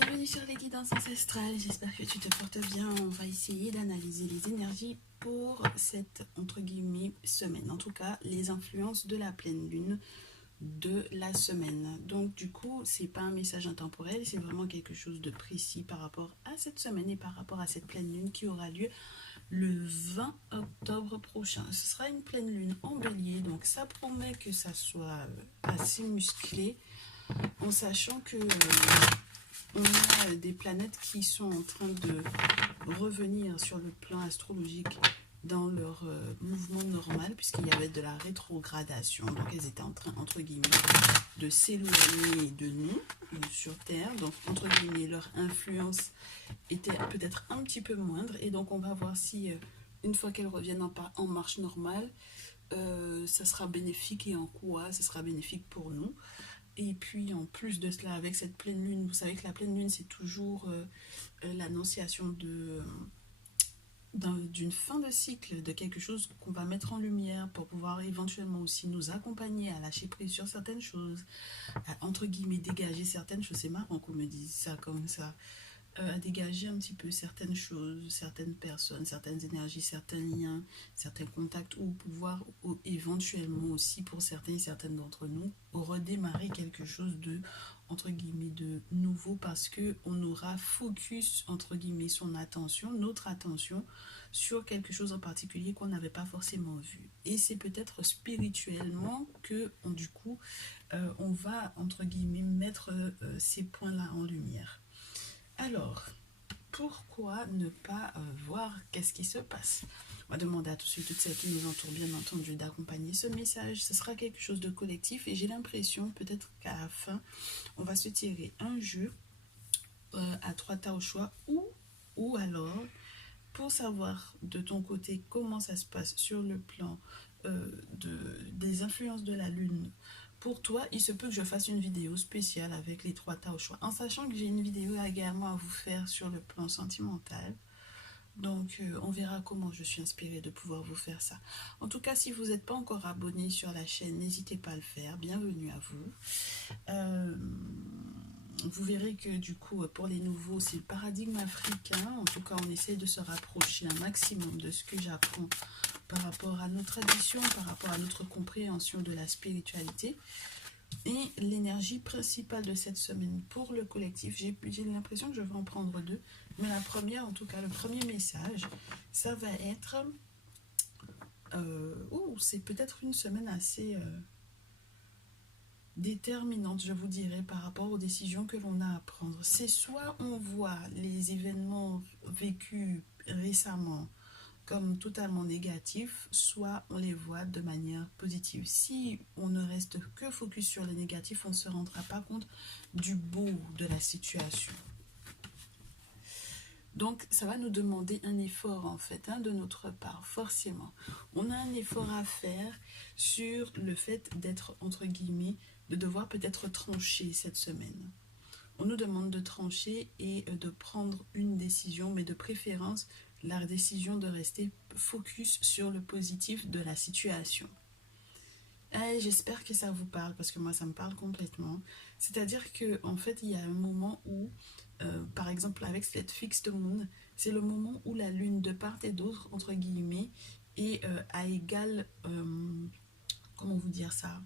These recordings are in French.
Bienvenue sur les guidances ancestrales, j'espère que tu te portes bien. On va essayer d'analyser les énergies pour cette, entre guillemets, semaine. En tout cas, les influences de la pleine lune de la semaine. Donc du coup, c'est pas un message intemporel, c'est vraiment quelque chose de précis par rapport à cette semaine et par rapport à cette pleine lune qui aura lieu le 20 octobre prochain. Ce sera une pleine lune en bélier, donc ça promet que ça soit assez musclé, en sachant que on a des planètes qui sont en train de revenir sur le plan astrologique dans leur mouvement normal, puisqu'il y avait de la rétrogradation. Donc elles étaient en train, entre guillemets, de s'éloigner de nous sur Terre. Donc, entre guillemets, leur influence était peut-être un petit peu moindre. Et donc, on va voir si, une fois qu'elles reviennent en marche normale, ça sera bénéfique et en quoi ça sera bénéfique pour nous. Et puis en plus de cela, avec cette pleine lune, vous savez que la pleine lune, c'est toujours l'annonciation d'une fin de cycle, de quelque chose qu'on va mettre en lumière pour pouvoir éventuellement aussi nous accompagner à lâcher prise sur certaines choses, à, entre guillemets, dégager certaines choses. C'est marrant qu'on me dise ça comme ça. À dégager un petit peu certaines choses, certaines personnes, certaines énergies, certains liens, certains contacts, ou pouvoir éventuellement aussi pour certains et certaines d'entre nous redémarrer quelque chose de, entre guillemets, de nouveau, parce que on aura focus, entre guillemets, son attention, notre attention sur quelque chose en particulier qu'on n'avait pas forcément vu. Et c'est peut-être spirituellement que du coup on va, entre guillemets, mettre ces points-là en lumière. Alors, pourquoi ne pas voir qu'est-ce qui se passe? On va demander à tous ceux et toutes celles qui nous entourent, bien entendu, d'accompagner ce message. Ce sera quelque chose de collectif et j'ai l'impression, peut-être qu'à la fin, on va se tirer un jeu à 3 tas au choix ou alors, pour savoir de ton côté comment ça se passe sur le plan des influences de la Lune. Pour toi, il se peut que je fasse une vidéo spéciale avec les 3 tas au choix, en sachant que j'ai une vidéo également à vous faire sur le plan sentimental. Donc, on verra comment je suis inspirée de pouvoir vous faire ça. En tout cas, si vous n'êtes pas encore abonné sur la chaîne, n'hésitez pas à le faire. Bienvenue à vous. Vous verrez que du coup, pour les nouveaux, c'est le paradigme africain. En tout cas, on essaie de se rapprocher un maximum de ce que j'apprends par rapport à nos traditions, par rapport à notre compréhension de la spiritualité. Et l'énergie principale de cette semaine pour le collectif, j'ai l'impression que je vais en prendre deux. Mais la première, en tout cas, le premier message, ça va être... c'est peut-être une semaine assez... déterminante, je vous dirais, par rapport aux décisions que l'on a à prendre. C'est soit on voit les événements vécus récemment comme totalement négatifs, soit on les voit de manière positive. Si on ne reste que focus sur le négatif, on ne se rendra pas compte du beau de la situation. Donc, ça va nous demander un effort, en fait, de notre part, forcément. On a un effort à faire sur le fait d'être, entre guillemets, de devoir peut-être trancher cette semaine. On nous demande de trancher et de prendre une décision, mais de préférence, la décision de rester focus sur le positif de la situation. J'espère que ça vous parle, parce que moi, ça me parle complètement. C'est-à-dire qu'en fait, il y a un moment où, par exemple, avec cette fixed moon, c'est le moment où la lune, de part et d'autre, entre guillemets, est à égal... comment vous dire ça?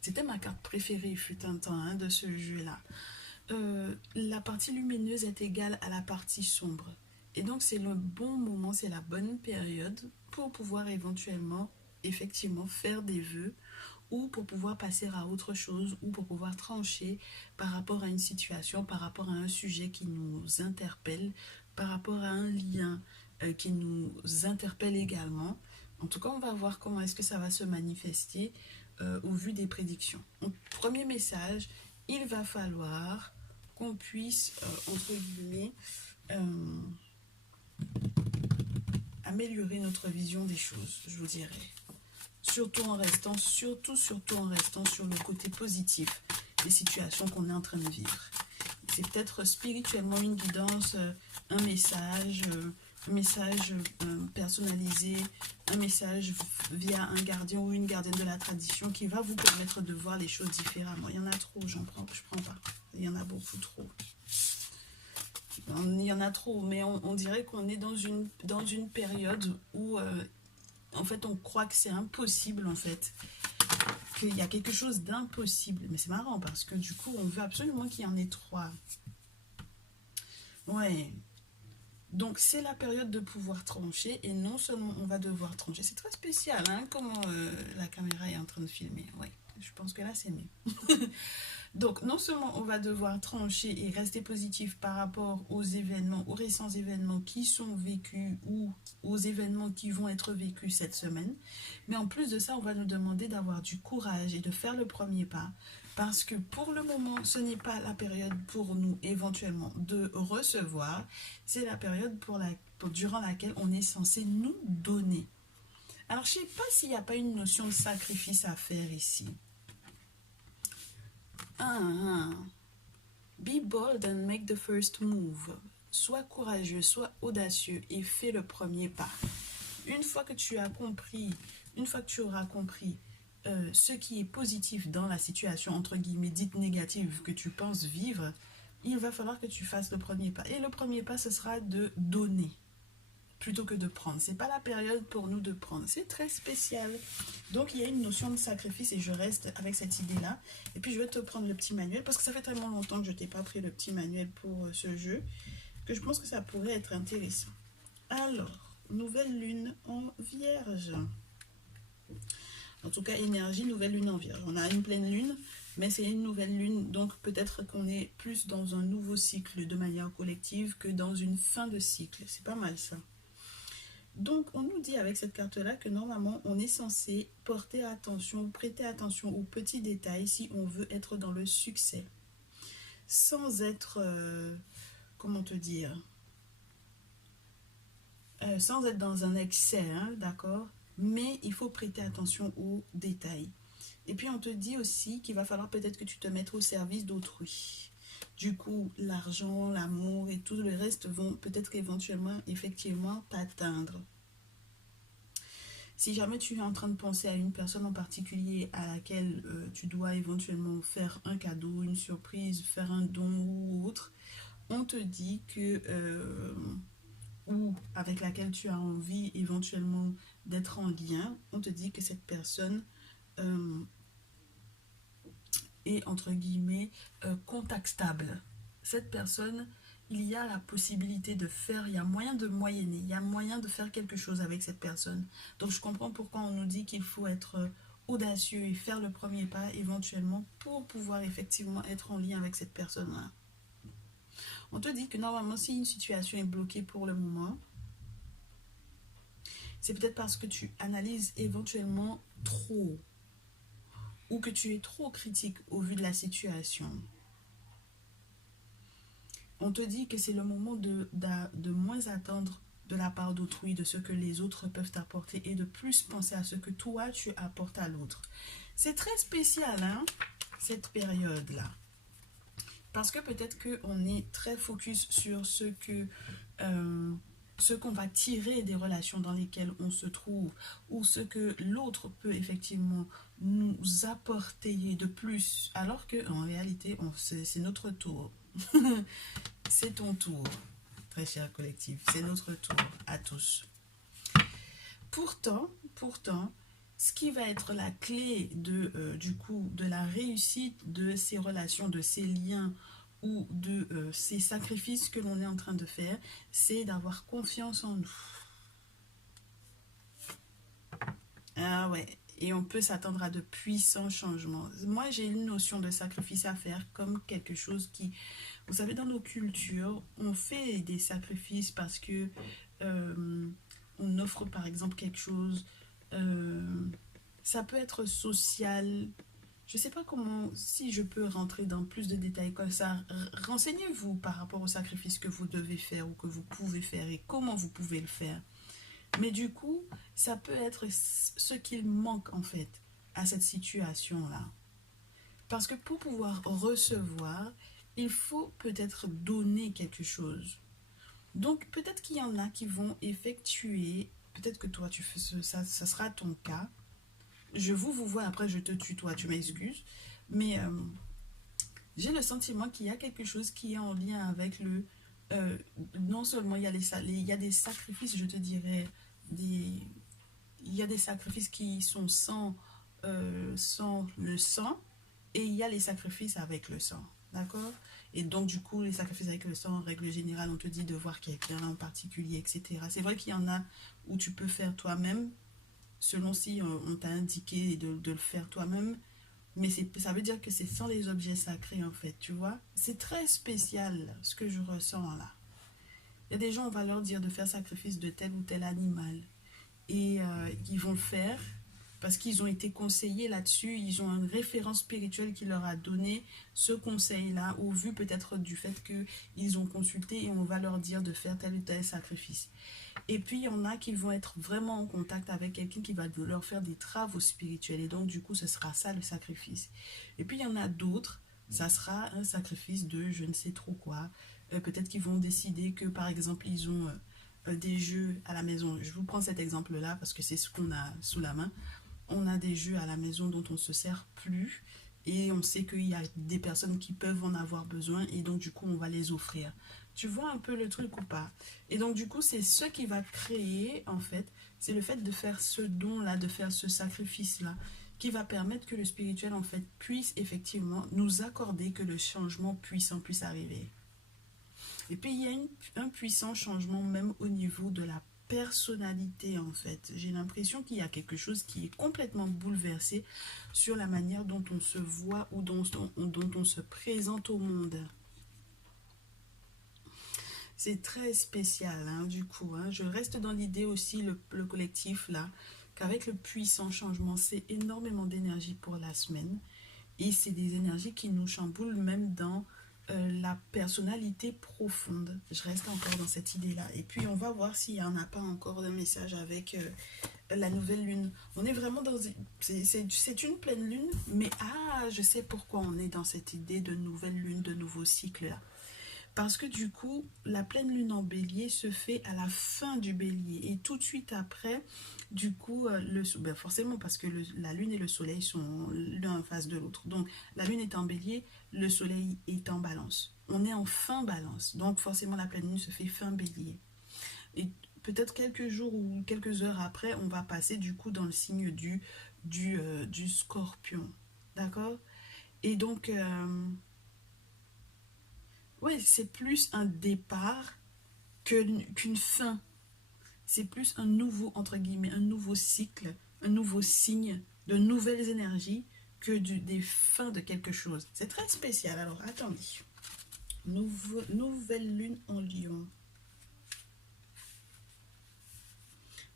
C'était ma carte préférée, fut un temps, de ce jeu-là. La partie lumineuse est égale à la partie sombre. Et donc, c'est le bon moment, c'est la bonne période pour pouvoir éventuellement, effectivement, faire des vœux ou pour pouvoir passer à autre chose ou pour pouvoir trancher par rapport à une situation, par rapport à un sujet qui nous interpelle, par rapport à un lien qui nous interpelle également. En tout cas, on va voir comment est-ce que ça va se manifester au vu des prédictions. Donc, premier message, il va falloir qu'on puisse, entre guillemets, améliorer notre vision des choses, je vous dirais. Surtout en restant sur le côté positif des situations qu'on est en train de vivre. C'est peut-être spirituellement une guidance, un message personnalisé, un message via un gardien ou une gardienne de la tradition qui va vous permettre de voir les choses différemment. Il y en a trop, je prends pas. Il y en a beaucoup trop. Il y en a trop, mais on dirait qu'on est dans une période où, en fait, on croit que c'est impossible, en fait. Qu'il y a quelque chose d'impossible. Mais c'est marrant, parce que du coup, on veut absolument qu'il y en ait trois. Ouais. Donc, c'est la période de pouvoir trancher, et non seulement on va devoir trancher. C'est très spécial, hein, comment la caméra est en train de filmer. Ouais, je pense que là, c'est mieux. Donc, non seulement on va devoir trancher et rester positif par rapport aux événements, aux récents événements qui sont vécus ou aux événements qui vont être vécus cette semaine, mais en plus de ça, on va nous demander d'avoir du courage et de faire le premier pas. Parce que pour le moment, ce n'est pas la période pour nous éventuellement de recevoir, c'est la période durant laquelle on est censé nous donner. Alors, je ne sais pas s'il n'y a pas une notion de sacrifice à faire ici. Be bold and make the first move. Sois courageux, sois audacieux et fais le premier pas. Une fois que tu as compris, une fois que tu auras compris ce qui est positif dans la situation, entre guillemets, dite négative que tu penses vivre, il va falloir que tu fasses le premier pas. Et le premier pas, ce sera de donner plutôt que de prendre. C'est pas la période pour nous de prendre. C'est très spécial. Donc, il y a une notion de sacrifice et je reste avec cette idée-là. Et puis, je vais te prendre le petit manuel parce que ça fait tellement longtemps que je t'ai pas pris le petit manuel pour ce jeu que je pense que ça pourrait être intéressant. Alors, nouvelle lune en Vierge. En tout cas, énergie, nouvelle lune en Vierge. On a une pleine lune, mais c'est une nouvelle lune. Donc, peut-être qu'on est plus dans un nouveau cycle de manière collective que dans une fin de cycle. C'est pas mal, ça. Donc, on nous dit avec cette carte-là que normalement, on est censé porter attention, prêter attention aux petits détails si on veut être dans le succès. Sans être, comment te dire, sans être dans un excès, hein, d'accord? Mais il faut prêter attention aux détails. Et puis, on te dit aussi qu'il va falloir peut-être que tu te mettes au service d'autrui. Du coup, l'argent, l'amour et tout le reste vont peut-être éventuellement, effectivement, t'atteindre. Si jamais tu es en train de penser à une personne en particulier à laquelle tu dois éventuellement faire un cadeau, une surprise, faire un don ou autre, on te dit que, ou avec laquelle tu as envie éventuellement d'être en lien, on te dit que cette personne est entre guillemets contactable. Cette personne, il y a la possibilité de faire, il y a moyen de moyenner, il y a moyen de faire quelque chose avec cette personne. Donc je comprends pourquoi on nous dit qu'il faut être audacieux et faire le premier pas éventuellement pour pouvoir effectivement être en lien avec cette personne-là. On te dit que normalement si une situation est bloquée pour le moment, c'est peut-être parce que tu analyses éventuellement trop ou que tu es trop critique au vu de la situation. On te dit que c'est le moment de moins attendre de la part d'autrui, de ce que les autres peuvent t'apporter et de plus penser à ce que toi, tu apportes à l'autre. C'est très spécial, hein, cette période-là. Parce que peut-être qu'on est très focus sur ce qu'on va tirer des relations dans lesquelles on se trouve ou ce que l'autre peut effectivement nous apporter de plus, alors qu'en réalité, c'est notre tour. C'est ton tour, très cher collectif. C'est notre tour à tous. Pourtant, ce qui va être la clé du coup, de la réussite de ces relations, de ces liens ou de ces sacrifices que l'on est en train de faire, c'est d'avoir confiance en nous. Ah ouais, et on peut s'attendre à de puissants changements. Moi, j'ai une notion de sacrifice à faire comme quelque chose qui... Vous savez, dans nos cultures, on fait des sacrifices parce que on offre par exemple quelque chose. Ça peut être social. Je ne sais pas comment, si je peux rentrer dans plus de détails comme ça. Renseignez-vous par rapport au sacrifice que vous devez faire ou que vous pouvez faire et comment vous pouvez le faire. Mais du coup, ça peut être ce qu'il manque en fait à cette situation-là. Parce que pour pouvoir recevoir, il faut peut-être donner quelque chose. Donc peut-être qu'il y en a qui vont effectuer, peut-être que toi tu fais ça sera ton cas. Je vous vois, après je te tutoie, tu m'excuses. Mais j'ai le sentiment qu'il y a quelque chose qui est en lien avec le non seulement il y a il y a des sacrifices, je te dirais, il y a des sacrifices qui sont sans le sang, et il y a les sacrifices avec le sang. D'accord? Et donc, du coup, les sacrifices avec le sang, en règle générale, on te dit de voir quelqu'un en particulier, etc. C'est vrai qu'il y en a où tu peux faire toi-même, selon si on t'a indiqué de le faire toi-même. Mais ça veut dire que c'est sans les objets sacrés, en fait, tu vois. C'est très spécial ce que je ressens là. Il y a des gens, on va leur dire de faire sacrifice de tel ou tel animal. Et ils vont le faire parce qu'ils ont été conseillés là-dessus. Ils ont une référence spirituelle qui leur a donné ce conseil-là, au vu peut-être du fait qu'ils ont consulté et on va leur dire de faire tel ou tel sacrifice. Et puis, il y en a qui vont être vraiment en contact avec quelqu'un qui va leur faire des travaux spirituels. Et donc, du coup, ce sera ça le sacrifice. Et puis, il y en a d'autres, ça sera un sacrifice de je ne sais trop quoi. Peut-être qu'ils vont décider que, par exemple, ils ont des jeux à la maison. Je vous prends cet exemple-là parce que c'est ce qu'on a sous la main. On a des jeux à la maison dont on ne se sert plus. Et on sait qu'il y a des personnes qui peuvent en avoir besoin. Et donc, du coup, on va les offrir. Tu vois un peu le truc ou pas? Et donc, du coup, c'est ce qui va créer, en fait, c'est le fait de faire ce don-là, de faire ce sacrifice-là, qui va permettre que le spirituel, en fait, puisse effectivement nous accorder que le changement puissant puisse arriver. Et puis, il y a un puissant changement même au niveau de la personnalité, en fait. J'ai l'impression qu'il y a quelque chose qui est complètement bouleversé sur la manière dont on se voit ou dont on se présente au monde. C'est très spécial, hein, du coup. Hein. Je reste dans l'idée aussi, le collectif, là, qu'avec le puissant changement, c'est énormément d'énergie pour la semaine. Et c'est des énergies qui nous chamboulent même dans la personnalité profonde. Je reste encore dans cette idée-là. Et puis, on va voir s'il n'y en a pas encore de message avec la nouvelle lune. On est vraiment dans... C'est une pleine lune, mais je sais pourquoi on est dans cette idée de nouvelle lune, de nouveau cycle, là. Parce que du coup, la pleine lune en bélier se fait à la fin du bélier. Et tout de suite après, du coup, forcément parce que la lune et le soleil sont l'un en face de l'autre. Donc, la lune est en bélier, le soleil est en balance. On est en fin balance. Donc, forcément, la pleine lune se fait fin bélier. Et peut-être quelques jours ou quelques heures après, on va passer du coup dans le signe du scorpion. D'accord? Et donc... ouais, c'est plus un départ qu'une fin. C'est plus un nouveau, entre guillemets, un nouveau cycle, un nouveau signe de nouvelles énergies que des fins de quelque chose. C'est très spécial. Alors, attendez. Nouvelle lune en Lion.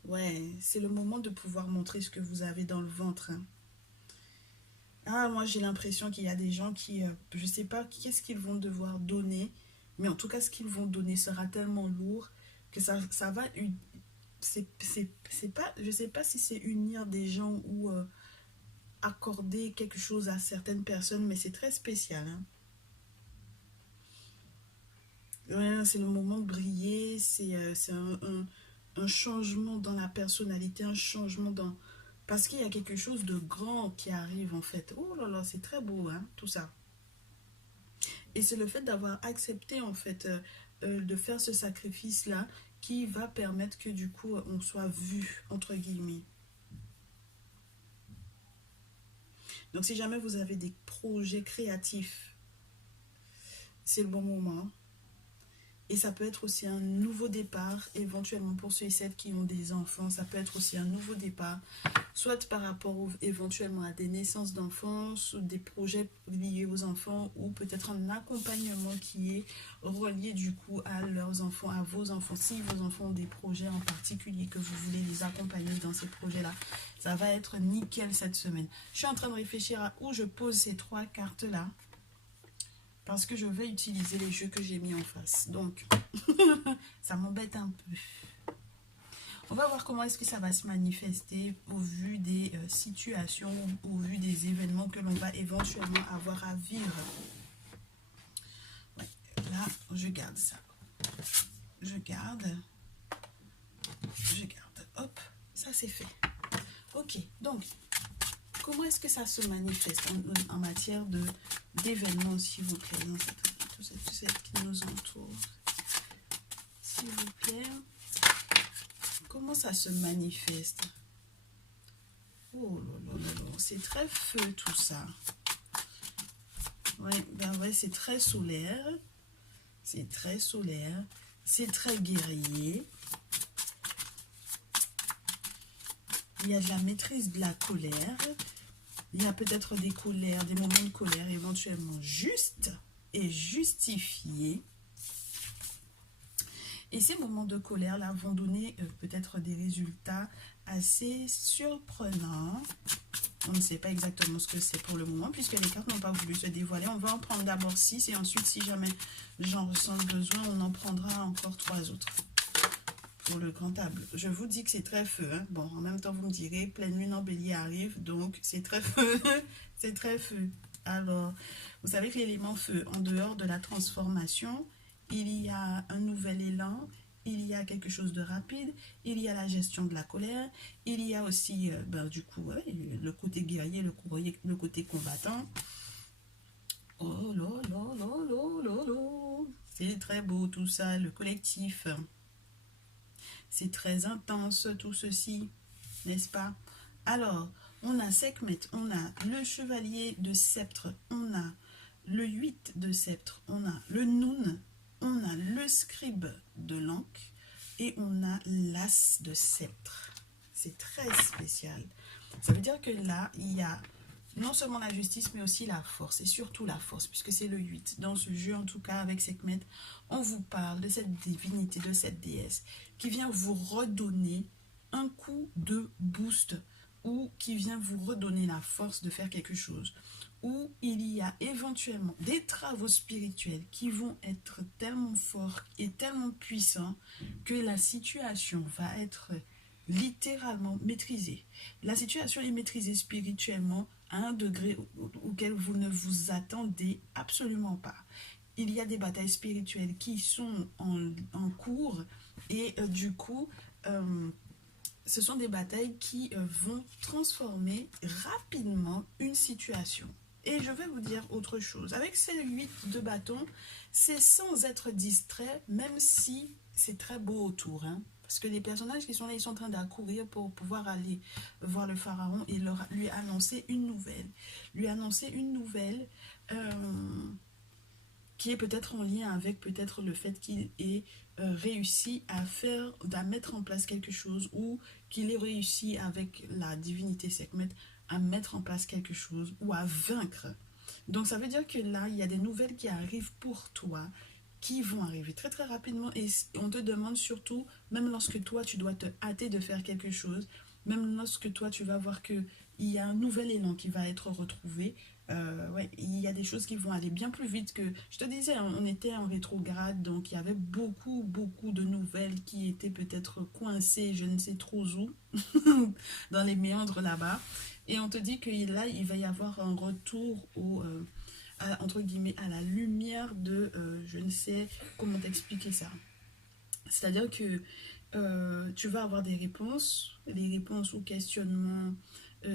Ouais, c'est le moment de pouvoir montrer ce que vous avez dans le ventre. Hein. Ah, moi j'ai l'impression qu'il y a des gens qui, je sais pas qu'est-ce qu'ils vont devoir donner, mais en tout cas ce qu'ils vont donner sera tellement lourd que ça va, c'est pas, je sais pas si c'est unir des gens ou accorder quelque chose à certaines personnes, mais c'est très spécial. Hein. Ouais, c'est le moment de briller, c'est un changement dans la personnalité, un changement dans... Parce qu'il y a quelque chose de grand qui arrive en fait. Oh là là, c'est très beau, hein, tout ça. Et c'est le fait d'avoir accepté en fait de faire ce sacrifice-là qui va permettre que du coup on soit vu, entre guillemets. Donc si jamais vous avez des projets créatifs, c'est le bon moment. Et ça peut être aussi un nouveau départ, éventuellement pour ceux et celles qui ont des enfants, ça peut être aussi un nouveau départ, soit par rapport éventuellement à des naissances d'enfants, ou des projets liés aux enfants, ou peut-être un accompagnement qui est relié du coup à leurs enfants, à vos enfants. Si vos enfants ont des projets en particulier que vous voulez les accompagner dans ces projets-là, ça va être nickel cette semaine. Je suis en train de réfléchir à où je pose ces trois cartes-là. Parce que je vais utiliser les jeux que j'ai mis en face. Donc, ça m'embête un peu. On va voir comment est-ce que ça va se manifester au vu des situations, au vu des événements que l'on va éventuellement avoir à vivre. Ouais, là, je garde ça. Je garde. Hop, ça c'est fait. Ok, donc, comment est-ce que ça se manifeste en matière d'événements, s'il vous plaît, dans tout ce qui nous entoure? ça se manifeste? Oh là là là là, c'est très feu tout ça. Ouais, ben ouais, c'est très solaire. C'est très solaire. C'est très guerrier. Il y a de la maîtrise de la colère. Il y a peut-être des colères, des moments de colère éventuellement justes et justifiés. Et ces moments de colère-là vont donner peut-être des résultats assez surprenants. On ne sait pas exactement ce que c'est pour le moment, puisque les cartes n'ont pas voulu se dévoiler. On va en prendre d'abord 6, et ensuite, si jamais j'en ressens le besoin, on en prendra encore 3 autres pour le grand tableau. Je vous dis que c'est très feu. Hein. Bon, en même temps, vous me direz, pleine lune en bélier arrive, donc c'est très feu. C'est très feu. Alors, vous savez que l'élément feu, en dehors de la transformation, il y a un nouvel élan, il y a quelque chose de rapide, il y a la gestion de la colère, il y a aussi, du coup, le côté guerrier, le côté combattant. Oh là là là là là là. C'est très beau tout ça, le collectif. C'est très intense tout ceci, n'est-ce pas? Alors, on a Sekhmet, on a le chevalier de sceptre, on a le 8 de sceptre, on a le Noun, on a le scribe de l'encre et on a l'as de sceptre. C'est très spécial. Ça veut dire que là, il y a non seulement la justice, mais aussi la force, et surtout la force, puisque c'est le 8. Dans ce jeu, en tout cas, avec Sekhmet, on vous parle de cette divinité, de cette déesse, qui vient vous redonner un coup de boost, ou qui vient vous redonner la force de faire quelque chose, où il y a éventuellement des travaux spirituels qui vont être tellement forts et tellement puissants que la situation va être littéralement maîtrisée. La situation est maîtrisée spirituellement à un degré auquel vous ne vous attendez absolument pas. Il y a des batailles spirituelles qui sont en cours et du coup, ce sont des batailles qui vont transformer rapidement une situation. Et je vais vous dire autre chose. Avec ces 8 de bâton, c'est sans être distrait, même si c'est très beau autour. Hein. Parce que les personnages qui sont là, ils sont en train d'accourir pour pouvoir aller voir le pharaon et lui annoncer une nouvelle. Lui annoncer une nouvelle qui est peut-être en lien avec peut-être le fait qu'il ait réussi à mettre en place quelque chose, ou qu'il ait réussi avec la divinité Sekhmet à mettre en place quelque chose ou à vaincre. Donc ça veut dire que là, il y a des nouvelles qui arrivent pour toi, qui vont arriver très très rapidement, et on te demande surtout, même lorsque toi tu dois te hâter de faire quelque chose, même lorsque toi tu vas voir que il y a un nouvel élan qui va être retrouvé, ouais, il y a des choses qui vont aller bien plus vite que... Je te disais, on était en rétrograde, donc il y avait beaucoup de nouvelles qui étaient peut-être coincées, je ne sais trop où, dans les méandres là-bas. Et on te dit que là, il va y avoir un retour entre guillemets, à la lumière de... je ne sais comment t'expliquer ça. C'est-à-dire que tu vas avoir des réponses aux questionnements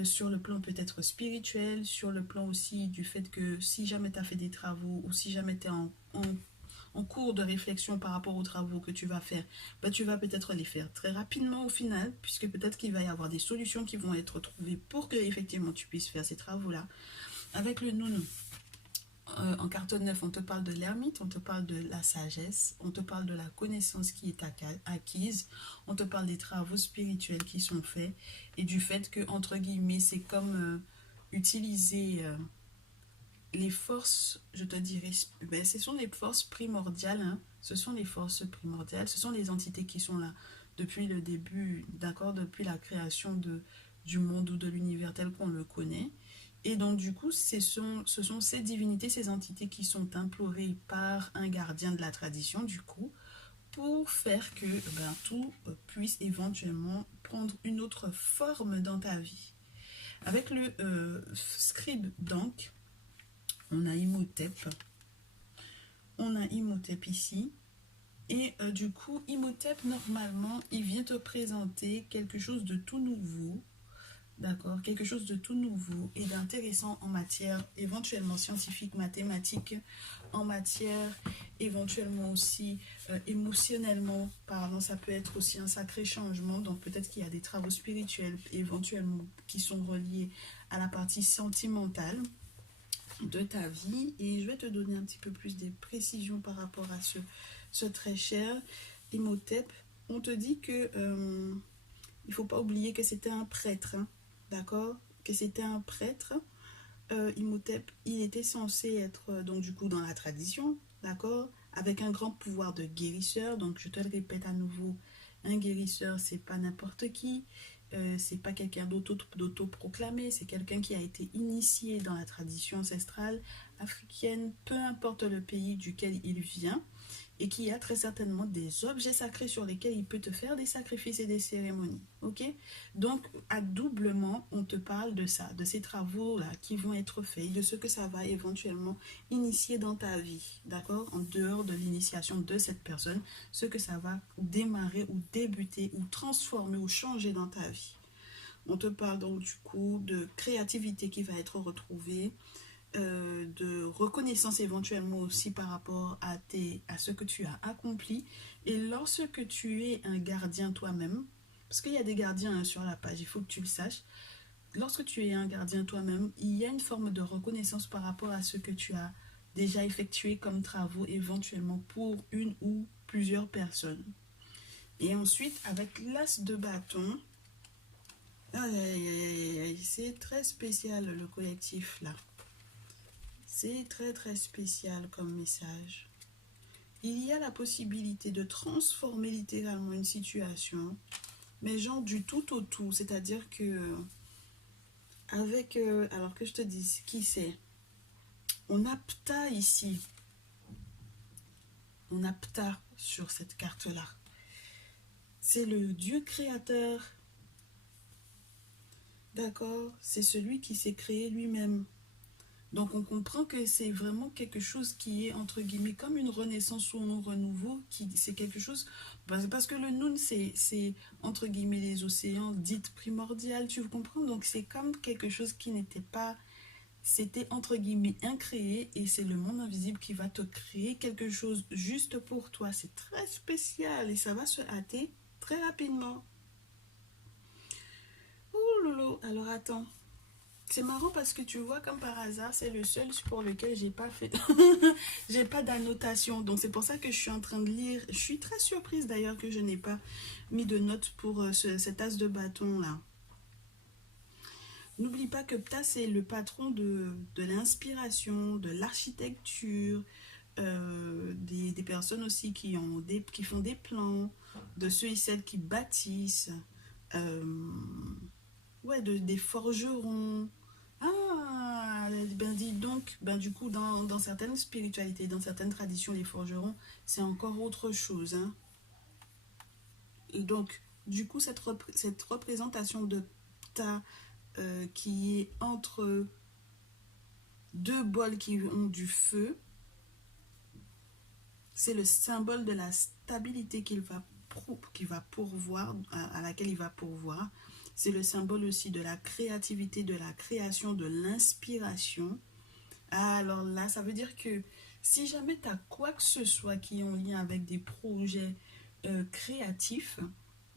sur le plan peut-être spirituel, sur le plan aussi du fait que si jamais tu as fait des travaux ou si jamais tu es en cours de réflexion par rapport aux travaux que tu vas faire, bah, tu vas peut-être les faire très rapidement au final, puisque peut-être qu'il va y avoir des solutions qui vont être trouvées pour que effectivement tu puisses faire ces travaux-là. Avec le nounou, en carte 9, on te parle de l'ermite, on te parle de la sagesse, on te parle de la connaissance qui est acquise, on te parle des travaux spirituels qui sont faits et du fait que, entre guillemets, c'est comme utiliser les forces, je te dirais, ben, ce sont les forces primordiales, hein, ce sont les forces primordiales, ce sont les entités qui sont là depuis le début, d'accord, depuis la création du monde ou de l'univers tel qu'on le connaît. Et donc, du coup, ce sont ces divinités, ces entités qui sont implorées par un gardien de la tradition, du coup, pour faire que tout puisse éventuellement prendre une autre forme dans ta vie. Avec le scribe, donc, on a Imhotep. On a Imhotep ici. Et du coup, Imhotep, normalement, il vient te présenter quelque chose de tout nouveau, d'accord? Quelque chose de tout nouveau et d'intéressant en matière éventuellement scientifique, mathématique, en matière éventuellement aussi émotionnellement parlant, ça peut être aussi un sacré changement. Donc peut-être qu'il y a des travaux spirituels éventuellement qui sont reliés à la partie sentimentale de ta vie. Et je vais te donner un petit peu plus de précisions par rapport à ce très cher Imhotep. On te dit que il faut pas oublier que c'était un prêtre, hein, d'accord? Que c'était un prêtre. Imhotep, il était censé être donc du coup dans la tradition, d'accord? Avec un grand pouvoir de guérisseur. Donc je te le répète à nouveau, un guérisseur, c'est pas n'importe qui. C'est pas quelqu'un d'auto-proclamé, c'est quelqu'un qui a été initié dans la tradition ancestrale africaine, peu importe le pays duquel il vient, et qui a très certainement des objets sacrés sur lesquels il peut te faire des sacrifices et des cérémonies. Ok? Donc, à doublement, on te parle de ça, de ces travaux-là qui vont être faits, de ce que ça va éventuellement initier dans ta vie. D'accord? En dehors de l'initiation de cette personne, ce que ça va démarrer ou débuter ou transformer ou changer dans ta vie. On te parle donc du coup de créativité qui va être retrouvée, de reconnaissance éventuellement aussi par rapport à ce que tu as accompli. Et lorsque tu es un gardien toi-même, parce qu'il y a des gardiens hein, sur la page, il faut que tu le saches, lorsque tu es un gardien toi-même, il y a une forme de reconnaissance par rapport à ce que tu as déjà effectué comme travaux éventuellement pour une ou plusieurs personnes. Et ensuite, avec l'as de bâton, c'est très spécial le collectif là. C'est très très spécial comme message. Il y a la possibilité de transformer littéralement une situation, mais genre du tout au tout. C'est-à-dire que, avec, alors que je te dise, qui c'est? On a Ptah ici. On a Ptah sur cette carte-là. C'est le Dieu créateur. D'accord? C'est celui qui s'est créé lui-même. Donc on comprend que c'est vraiment quelque chose qui est entre guillemets comme une renaissance ou un renouveau, c'est quelque chose, parce que le Noun c'est entre guillemets les océans dites primordiales, tu comprends? Donc c'est comme quelque chose qui n'était pas, c'était entre guillemets incréé et c'est le monde invisible qui va te créer quelque chose juste pour toi. C'est très spécial et ça va se hâter très rapidement. Ouh loulou, alors attends. C'est marrant parce que tu vois, comme par hasard, c'est le seul pour lequel j'ai pas fait, j'ai pas d'annotation. Donc c'est pour ça que je suis en train de lire. Je suis très surprise d'ailleurs que je n'ai pas mis de notes pour cet as de bâton là. N'oublie pas que Ptah c'est le patron de l'inspiration, de l'architecture, des personnes aussi qui font des plans, de ceux et celles qui bâtissent, euh, ouais, des forgerons. Ah, ben dis donc, ben du coup, dans certaines spiritualités, dans certaines traditions, les forgerons, c'est encore autre chose. Hein. Et donc, du coup, cette représentation de Ptah qui est entre deux bols qui ont du feu, c'est le symbole de la stabilité qu'il va pourvoir, à laquelle il va pourvoir. C'est le symbole aussi de la créativité, de la création, de l'inspiration. Alors là, ça veut dire que si jamais tu as quoi que ce soit qui est en lien avec des projets créatifs,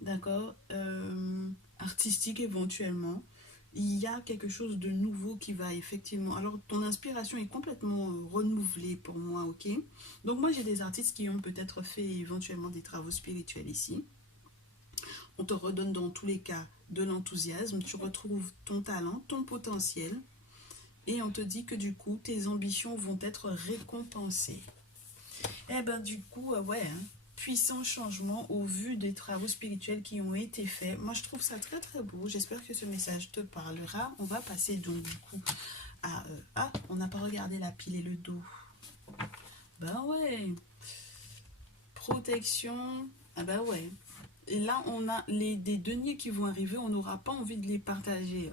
d'accord, artistiques éventuellement, il y a quelque chose de nouveau qui va effectivement... Alors, ton inspiration est complètement renouvelée pour moi, ok? Donc, moi, j'ai des artistes qui ont peut-être fait éventuellement des travaux spirituels ici. On te redonne dans tous les cas de l'enthousiasme, tu retrouves ton talent, ton potentiel, et on te dit que du coup, tes ambitions vont être récompensées. Eh ben du coup, ouais, hein, puissant changement au vu des travaux spirituels qui ont été faits. Moi, je trouve ça très très beau. J'espère que ce message te parlera. On va passer donc du coup à... ah, on n'a pas regardé la pile et le dos. Ben ouais. Protection. Ah ben ouais. Et là, on a des deniers qui vont arriver. On n'aura pas envie de les partager.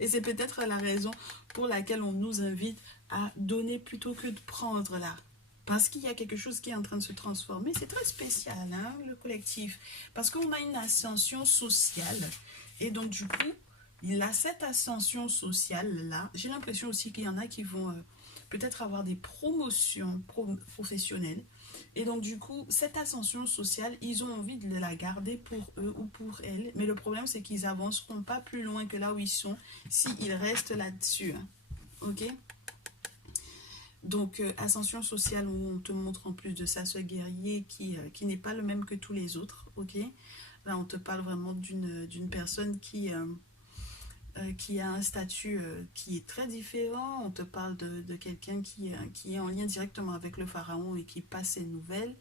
Et c'est peut-être la raison pour laquelle on nous invite à donner plutôt que de prendre là. Parce qu'il y a quelque chose qui est en train de se transformer. C'est très spécial, hein, le collectif. Parce qu'on a une ascension sociale Et donc, du coup, il a cette ascension sociale-là. J'ai l'impression aussi qu'il y en a qui vont peut-être avoir des promotions professionnelles. Et donc, du coup, cette ascension sociale, ils ont envie de la garder pour eux ou pour elles. Mais le problème, c'est qu'ils n'avanceront pas plus loin que là où ils sont s'ils restent là-dessus. Hein. OK? Donc, ascension sociale où on te montre en plus de ça ce guerrier qui n'est pas le même que tous les autres. OK? Là, on te parle vraiment d'une personne qui a un statut qui est très différent. On te parle de quelqu'un qui est en lien directement avec le pharaon et qui passe ses nouvelles.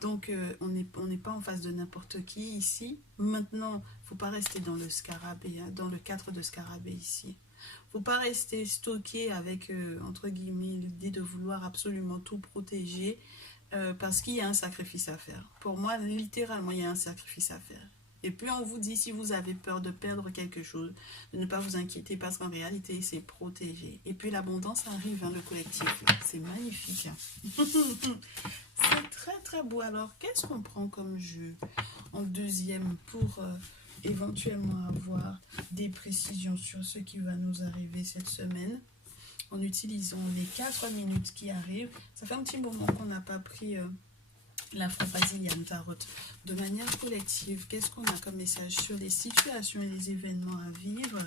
Donc, on n'est pas en face de n'importe qui ici. Maintenant, il ne faut pas rester dans le scarabée, hein, dans le cadre de scarabée ici. Il ne faut pas rester stocké avec, entre guillemets, l'idée de vouloir absolument tout protéger parce qu'il y a un sacrifice à faire. Pour moi, littéralement, il y a un sacrifice à faire. Et puis on vous dit, si vous avez peur de perdre quelque chose, de ne pas vous inquiéter parce qu'en réalité, c'est protégé. Et puis l'abondance arrive, hein, le collectif. C'est magnifique. C'est très très beau. Alors, qu'est-ce qu'on prend comme jeu en deuxième pour éventuellement avoir des précisions sur ce qui va nous arriver cette semaine en utilisant les 4 minutes qui arrivent. Ça fait un petit moment qu'on n'a pas pris... l'Afro-Brazilian Tarot. De manière collective, qu'est-ce qu'on a comme message sur les situations et les événements à vivre?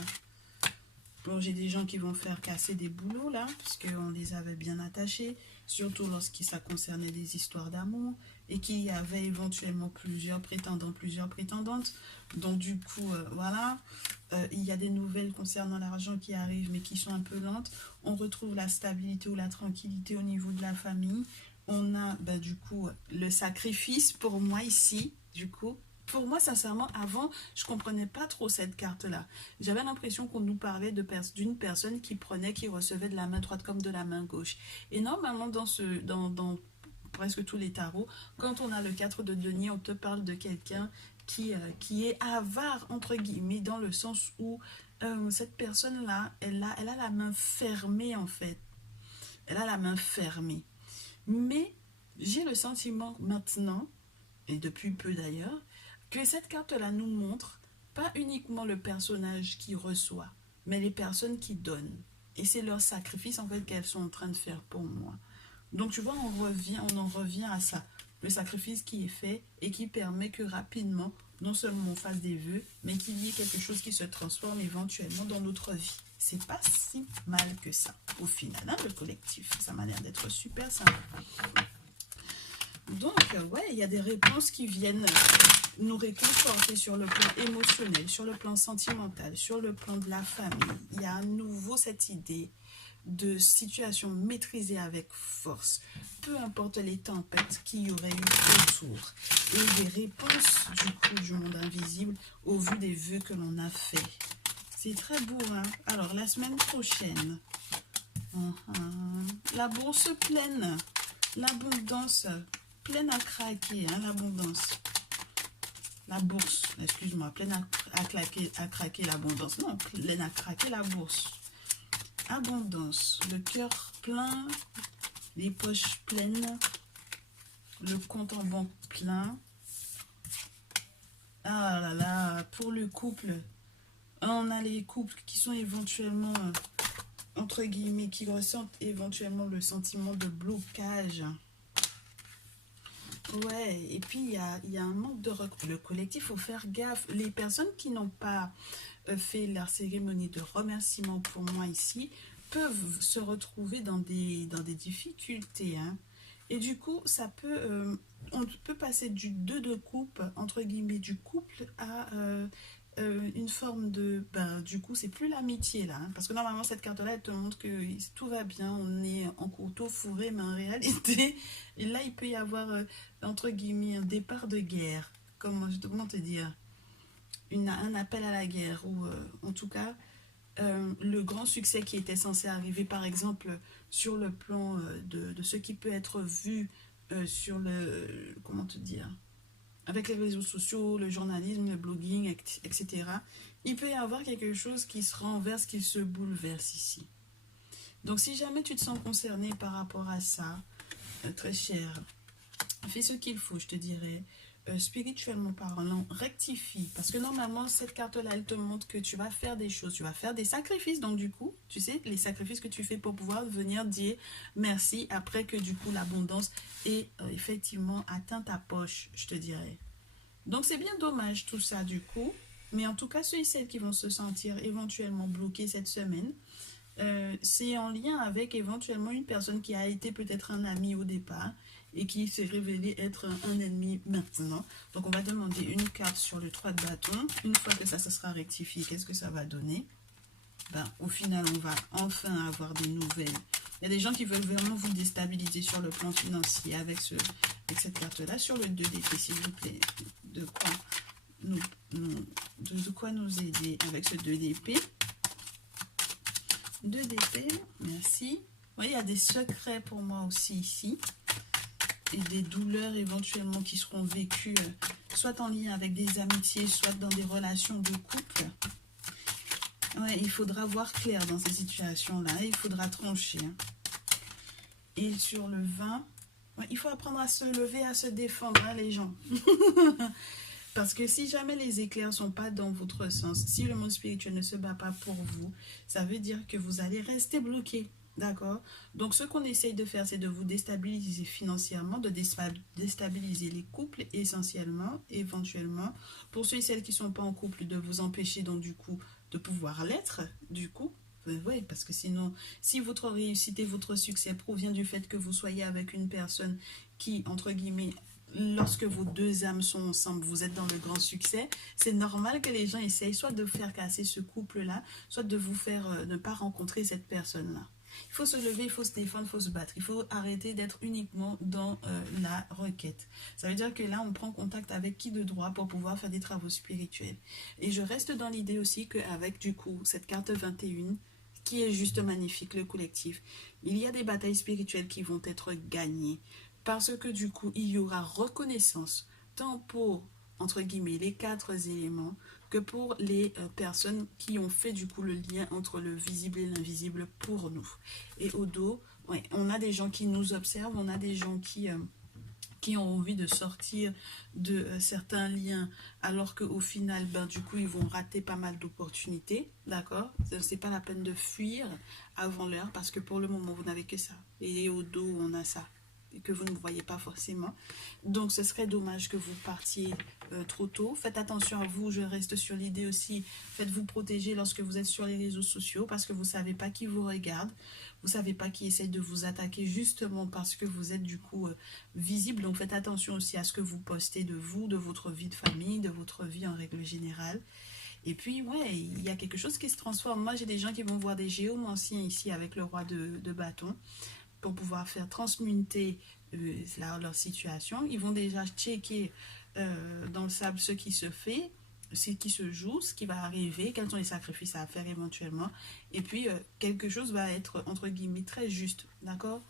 Bon, j'ai des gens qui vont faire casser des boulots là, puisqu'on les avait bien attachés, surtout lorsque ça concernait des histoires d'amour, et qu'il y avait éventuellement plusieurs prétendants, plusieurs prétendantes. Donc du coup, voilà, il y a des nouvelles concernant l'argent qui arrivent, mais qui sont un peu lentes. On retrouve la stabilité ou la tranquillité au niveau de la famille. On a du coup le sacrifice pour moi ici, du coup. Pour moi, sincèrement, avant, je ne comprenais pas trop cette carte-là. J'avais l'impression qu'on nous parlait d'une personne qui prenait, qui recevait de la main droite comme de la main gauche. Et normalement, dans presque tous les tarots, quand on a le 4 de denier, on te parle de quelqu'un qui est avare, entre guillemets, dans le sens où cette personne-là, elle a la main fermée, en fait. Elle a la main fermée. Mais j'ai le sentiment maintenant, et depuis peu d'ailleurs, que cette carte-là nous montre pas uniquement le personnage qui reçoit, mais les personnes qui donnent. Et c'est leur sacrifice en fait qu'elles sont en train de faire pour moi. Donc tu vois, on en revient à ça. Le sacrifice qui est fait et qui permet que rapidement, non seulement on fasse des vœux, mais qu'il y ait quelque chose qui se transforme éventuellement dans notre vie. C'est pas si mal que ça, au final, hein, le collectif. Ça m'a l'air d'être super sympa. Donc, ouais, il y a des réponses qui viennent nous réconforter sur le plan émotionnel, sur le plan sentimental, sur le plan de la famille. Il y a à nouveau cette idée de situation maîtrisée avec force, peu importe les tempêtes qu'il y aurait eu autour. Et des réponses du coup du monde invisible au vu des vœux que l'on a fait. C'est très beau, hein? Alors, la semaine prochaine, la bourse pleine, l'abondance pleine à craquer, hein, l'abondance. La bourse, excuse-moi, pleine à craquer l'abondance. Non, pleine à craquer la bourse. Abondance, le cœur plein, les poches pleines, le compte en banque plein. Ah là là, pour le couple, on a les couples qui sont éventuellement, entre guillemets, qui ressentent éventuellement le sentiment de blocage. Ouais, et puis il y a un manque de recul. Le collectif, il faut faire gaffe. Les personnes qui n'ont pas fait leur cérémonie de remerciement pour moi ici peuvent se retrouver dans des difficultés. Hein. Et du coup, ça peut, on peut passer du 2 de coupe, entre guillemets, du couple à une forme de... du coup, c'est plus l'amitié là. Hein, parce que normalement, cette carte-là, elle te montre que tout va bien, on est en couteau fourré, mais en réalité, et là, il peut y avoir, entre guillemets, un départ de guerre. Comment te dire un appel à la guerre, ou en tout cas, le grand succès qui était censé arriver, par exemple, sur le plan de ce qui peut être vu sur le... Comment te dire avec les réseaux sociaux, le journalisme, le blogging, etc. Il peut y avoir quelque chose qui se renverse, qui se bouleverse ici. Donc, si jamais tu te sens concerné par rapport à ça, très cher, fais ce qu'il faut, je te dirais. spirituellement parlant, rectifie. Parce que normalement, cette carte-là, elle te montre que tu vas faire des choses, tu vas faire des sacrifices. Donc du coup, tu sais, les sacrifices que tu fais pour pouvoir venir dire merci après que du coup, l'abondance ait effectivement atteint ta poche, je te dirais. Donc c'est bien dommage tout ça du coup. Mais en tout cas, ceux et celles qui vont se sentir éventuellement bloqués cette semaine, c'est en lien avec éventuellement une personne qui a été peut-être un ami au départ et qui s'est révélé être un ennemi maintenant. Donc on va demander une carte sur le 3 de bâton. Une fois que ça sera rectifié, qu'est-ce que ça va donner? Ben, au final, on va enfin avoir des nouvelles. Il y a des gens qui veulent vraiment vous déstabiliser sur le plan financier avec cette carte-là. Sur le 2 d'épée, s'il vous plaît, de quoi nous aider avec ce 2 d'épée? 2 d'épée, merci. Oui, il y a des secrets pour moi aussi ici. Et des douleurs éventuellement qui seront vécues, soit en lien avec des amitiés, soit dans des relations de couple. Ouais, il faudra voir clair dans ces situations-là. Il faudra trancher. Hein. Et sur le 20, ouais, il faut apprendre à se lever, à se défendre, hein, les gens. Parce que si jamais les éclairs ne sont pas dans votre sens, si le monde spirituel ne se bat pas pour vous, ça veut dire que vous allez rester bloqué. D'accord? Donc, ce qu'on essaye de faire, c'est de vous déstabiliser financièrement, de déstabiliser les couples essentiellement, éventuellement. Pour ceux et celles qui ne sont pas en couple, de vous empêcher donc du coup de pouvoir l'être, du coup. Oui, parce que sinon, si votre réussite et votre succès provient du fait que vous soyez avec une personne qui, entre guillemets, lorsque vos deux âmes sont ensemble, vous êtes dans le grand succès, c'est normal que les gens essayent soit de faire casser ce couple-là, soit de vous faire ne pas rencontrer cette personne-là. Il faut se lever, il faut se défendre, il faut se battre. Il faut arrêter d'être uniquement dans la requête. Ça veut dire que là, on prend contact avec qui de droit pour pouvoir faire des travaux spirituels. Et je reste dans l'idée aussi qu'avec du coup cette carte 21, qui est juste magnifique, le collectif, il y a des batailles spirituelles qui vont être gagnées. Parce que du coup, il y aura reconnaissance, tant pour, entre guillemets, les 4 éléments, que pour les personnes qui ont fait du coup le lien entre le visible et l'invisible pour nous. Et au dos, ouais, on a des gens qui nous observent, on a des gens qui ont envie de sortir de certains liens, alors qu'au final, ben, du coup, ils vont rater pas mal d'opportunités, d'accord? C'est pas la peine de fuir avant l'heure, parce que pour le moment, vous n'avez que ça. Et au dos, on a ça que vous ne voyez pas forcément. Donc, ce serait dommage que vous partiez trop tôt. Faites attention à vous. Je reste sur l'idée aussi. Faites-vous protéger lorsque vous êtes sur les réseaux sociaux parce que vous ne savez pas qui vous regarde. Vous ne savez pas qui essaie de vous attaquer justement parce que vous êtes du coup visible. Donc, faites attention aussi à ce que vous postez de vous, de votre vie de famille, de votre vie en règle générale. Et puis, ouais, il y a quelque chose qui se transforme. Moi, j'ai des gens qui vont voir des géomanciens ici avec le roi de bâton, pour pouvoir faire transmuter leur situation. Ils vont déjà checker dans le sable ce qui se fait, ce qui se joue, ce qui va arriver, quels sont les sacrifices à faire éventuellement. Et puis, quelque chose va être, entre guillemets, très juste, d'accord?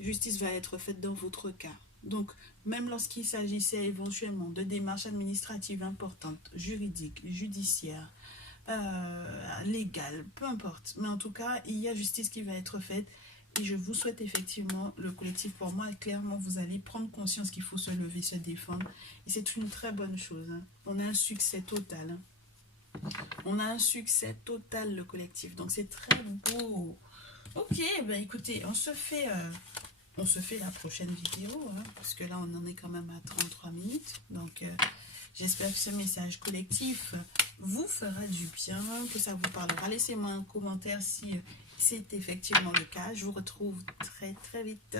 Justice va être faite dans votre cas. Donc, même lorsqu'il s'agissait éventuellement de démarches administratives importantes, juridiques, judiciaires, légales, peu importe. Mais en tout cas, il y a justice qui va être faite. Et je vous souhaite effectivement, le collectif, pour moi, clairement, vous allez prendre conscience qu'il faut se lever, se défendre. Et c'est une très bonne chose. Hein. On a un succès total. Hein. On a un succès total, le collectif. Donc, c'est très beau. Ok, ben écoutez, on se fait la prochaine vidéo. Hein, parce que là, on en est quand même à 33 minutes. Donc, j'espère que ce message collectif vous fera du bien, que ça vous parlera. Laissez-moi un commentaire si c'est effectivement le cas. Je vous retrouve très très vite.